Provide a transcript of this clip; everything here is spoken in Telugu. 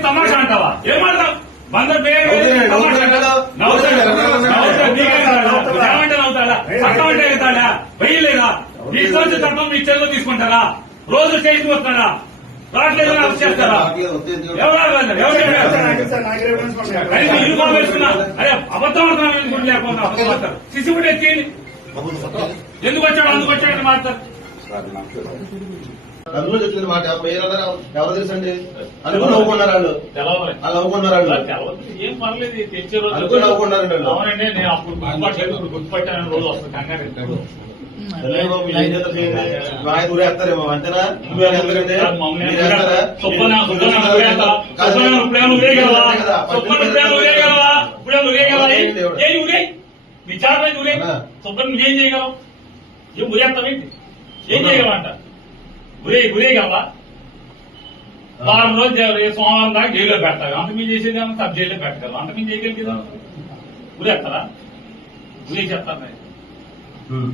తమాషా అంటావా? ఏమంటావు? వంద పేరు అంటే వెయ్యలేదా? నీ సొంత చట్టం మీ చెల్లో తీసుకుంటారా? రోజు స్టేషన్ వస్తాడా రావట్లేదు అరెస్ట్ చేస్తారా? ఎవరు అబద్ధం ఎందుకు లేకుండా సిసి ఎత్తి ఎందుకు వచ్చాడు అందుకు వచ్చాడని మాట్లాడతారు అందులో చెప్తున్న మాట ఎవరు తెలుసండి? అనుకుని నవ్వుకున్నారు వాళ్ళు. వాళ్ళు నవ్వుకున్నారు వాళ్ళు. ఏం పర్లేదు తెచ్చే రోజు అనుకుని నవ్వుకున్నారండి వాళ్ళు. అవునండి నేను అప్పుడు గుర్తుపట్టలేదు. ఇప్పుడు గుర్తుపట్టాను రోజు వస్తుంది. కంగారు ఆయన ఊరేస్తారేమో అంతేనా? నువ్వు ఏమైనా ఎందుకంటే మమ్మల్ని మీరు వేస్తారా? సొప్పన సొప్పన మీరు నువ్వేస్తా. కాదు, సొప్పన నువ్వేమో ఊరేగలవా అంతే కదా, ఊరే ఆ. సొప్పన నువ్వేం చేయగలవు? ఏం ఊరేస్తావేంటి ఏం చేయగలవంట? ఊరే ఊరేగలవా వారం రోజు సోమవారం దాకా జైల్లో పెడతారు. అంత మీ చేసేది ఏమో సబ్ జైల్లో పెట్టగలరు అంత మీ చేయగలిగేదా ఊరేస్తారా ఊరే చెప్తారు ఉమ్.